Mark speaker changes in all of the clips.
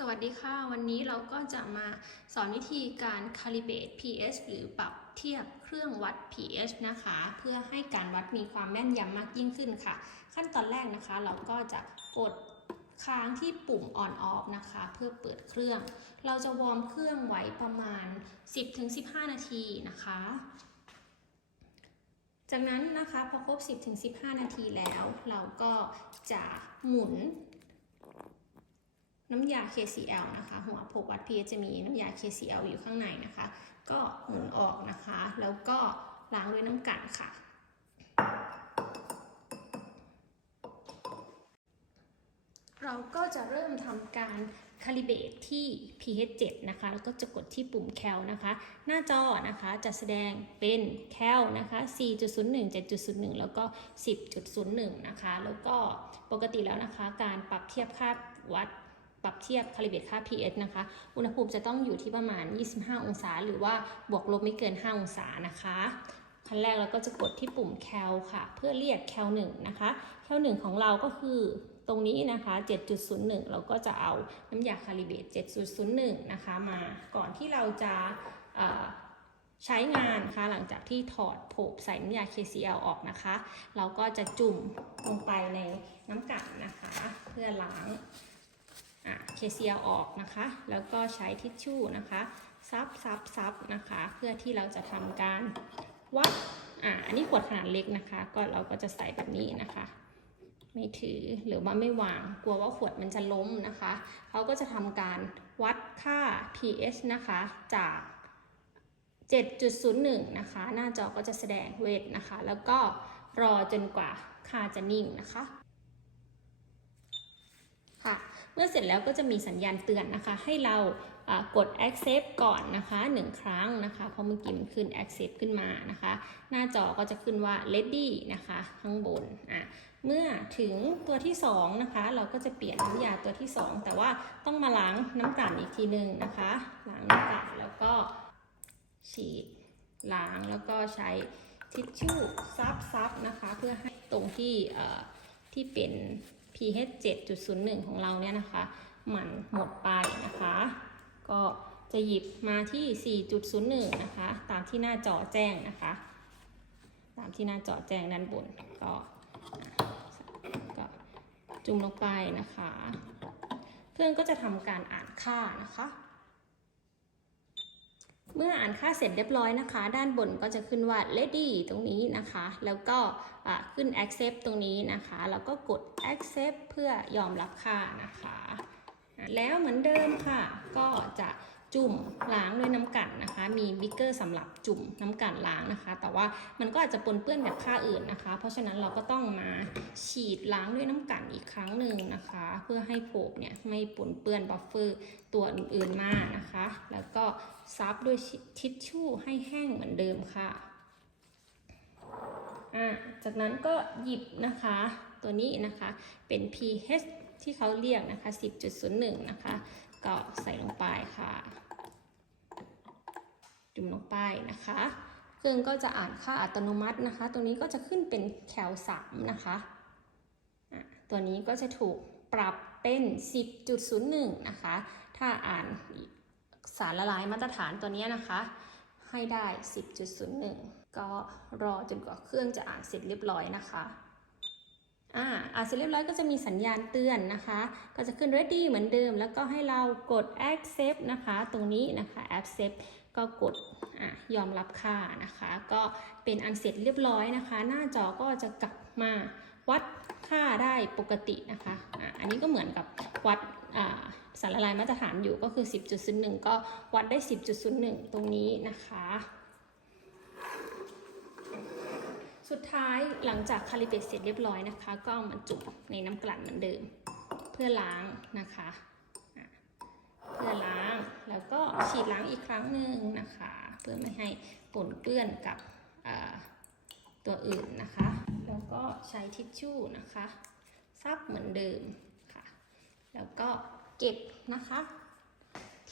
Speaker 1: สวัสดีค่ะ วันนี้เราก็จะมาสอนวิธีการ calibrate pH หรือปรับเทียบเครื่องวัด pH นะคะ เพื่อให้การวัดมีความแม่นยำมากยิ่งขึ้นค่ะ ขั้นตอนแรกนะคะ เราก็จะกดค้างที่ปุ่ม on off นะคะ เพื่อเปิดเครื่อง เราจะวอร์มเครื่องไว้ประมาณ 10-15 นาทีนะคะ จากนั้นนะคะพอครบ 10-15 นาทีแล้ว เราก็จะหมุน น้ำยา KCl นะคะ หัวโพกวัด pH จะมีน้ำยา KCl อยู่ข้างในนะคะ ก็หมุนออกนะคะ แล้วก็ล้างด้วยน้ำกลั่นค่ะ เราก็จะเริ่มทำการ calibrate ที่ pH 7 นะคะ แล้วก็จะกดที่ปุ่ม cal นะคะ หน้าจอนะคะจะแสดงเป็น cal นะคะ 4.01 7.01 แล้วก็ 10.01 นะคะ แล้วก็ปกติแล้วนะคะ การปรับเทียบค่าวัด ปรับเทียบ calibrate ค่า pH นะคะ อุณหภูมิจะต้องอยู่ที่ประมาณ 25 องศา หรือว่าบวกลบไม่เกิน 5 องศานะคะขั้นแรกเราก็จะกดที่ปุ่ม cal ค่ะ เพื่อเรียก cal 1นะคะ cal 1ของเราก็คือตรงนี้นะคะ 7.01 เราก็จะเอาน้ำยา calibrate 7.01 นะคะ มาก่อนที่เราจะใช้งานนะคะหลังจากที่ถอดโผบใส่น้ำยา KCl ออกนะคะ เราก็จะจุ่มลงไปในน้ำกลั่นนะคะ เพื่อล้าง อะ KCl ออกนะคะ แล้วก็ใช้ทิชชู่นะคะซับซับซับนะคะ เพื่อที่เราจะทำการวัดอะอันนี้ขวดขนาดเล็กนะคะ ก็เราก็จะใส่แบบนี้นะคะ ไม่ถือหรือว่าไม่วาง กลัวว่าขวดมันจะล้มนะคะเขาก็จะทำการวัดค่า pH นะคะจาก 7.01 นะคะ หน้าจอก็จะแสดงเวทนะคะ แล้วก็รอจนกว่าค่าจะนิ่งนะคะ มื่อเสร็จแล้วก็จะมีสัญญาณเตือนนะคะ ให้เรากด accept ก่อนนะคะหนึ่งครั้งนะคะ เพราะเมื่อกี้มันขึ้น accept ขึ้นมานะคะ หน้าจอก็จะขึ้นว่า ready นะคะ ข้างบนอะเมื่อถึงตัวที่2นะคะ เราก็จะเปลี่ยนน้ำยาตัวที่ 2 แต่ว่าต้องมาล้างน้ำกลั่นอีกทีหนึ่งนะคะล้างน้ำกลั่นแล้วก็ฉีดล้างแล้วก็ใช้ทิชชู่ซับซับนะคะ เพื่อให้ตรงที่ที่เป็น pH 7.01 ของเราเนี่ยนะคะ มันหมดไปนะคะ ก็จะหยิบมาที่ 4.01 นะคะ ตามที่หน้าจอแจ้งนะคะ ตามที่หน้าจอแจ้งด้านบนก็ก็จุ่มลงไปนะคะ เครื่องก็จะทำการอ่านค่านะคะ เมื่ออ่านค่าเสร็จเรียบร้อยนะคะ ด้านบนก็จะขึ้นว่า ready ตรงนี้นะคะ แล้วก็ขึ้น accept ตรงนี้นะคะ แล้วก็กด accept เพื่อยอมรับค่านะคะ แล้วเหมือนเดิมค่ะ ก็จะ จุ่มล้างด้วยน้ำกันนะคะ มีบิ๊กเกอร์สำหรับจุ่มน้ำกันล้างนะคะ แต่ว่ามันก็อาจจะปนเปื้อนกับค่าอื่นนะคะ เพราะฉะนั้นเราก็ต้องมาฉีดล้างด้วยน้ำกันอีกครั้งหนึ่งนะคะ เพื่อให้โผบเนี่ยไม่ปนเปื้อนบัฟเฟอร์ตัวอื่นๆมานะคะ แล้วก็ซับด้วยทิชชู่ให้แห้งเหมือนเดิมค่ะอะจากนั้นก็หยิบนะคะ ตัวนี้นะคะเป็น pH ที่เขาเรียกนะคะ 10.01 นะคะ ก็ใส่ลงไปค่ะ จุ่มลงไปนะคะเครื่องก็จะอ่านค่าอัตโนมัตินะคะตรงนี้ก็จะขึ้นเป็นแคล3นะคะอะตัวนี้ก็จะถูกปรับเป็น 10.01 นะคะ ถ้าอ่านสารละลายมาตรฐานตัวนี้นะคะ ให้ได้ 10.01 ก็รอจนกว่าเครื่องจะอ่านเสร็จเรียบร้อยนะคะ อ่าอ่าเสร็จเรียบร้อยก็จะมีสัญญาณเตือนนะคะ ก็จะขึ้น ready เหมือนเดิม แล้วก็ให้เรากด accept นะคะ ตรงนี้นะคะ accept ก็กดอะยอมรับค่านะคะ ก็เป็นอันเสร็จเรียบร้อยนะคะ หน้าจอก็จะกลับมาวัดค่าได้ปกตินะคะอะอันนี้ก็เหมือนกับวัดอ่าสารละลายมาตรฐานอยู่ก็คือ 10.01 ก็วัดได้ 10.01 ตรงนี้นะคะ สุดท้ายหลังจากคาลิเบตเสร็จเรียบร้อยนะคะ ก็เอามาจุ่มในน้ำกลั่นเหมือนเดิม เพื่อล้างนะคะะเพื่อล้างแล้วก็ฉีดล้างอีกครั้งหนึ่งนะคะ เพื่อไม่ให้ปนเปื้อนกับตัวอื่นนะคะ แล้วก็ใช้ทิชชู่นะคะซับเหมือนเดิมค่ะ แล้วก็เก็บนะคะ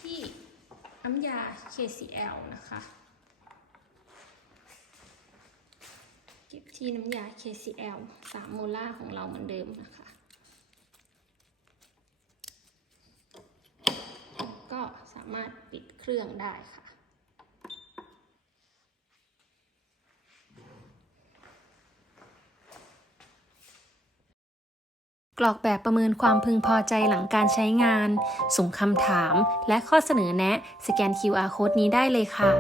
Speaker 1: ที่น้ำยา KCl นะคะ ก็บที่น้ำยา KCl 3โมลาร์ของเราเหมือนเดิมนะคะ ก็สามารถปิดเครื่องได้ค่ะ กรอกแบบประเมินความพึงพอใจหลังการใช้งาน ส่งคำถาม และข้อเสนอแนะ สแกน QR code นี้ได้เลยค่ะ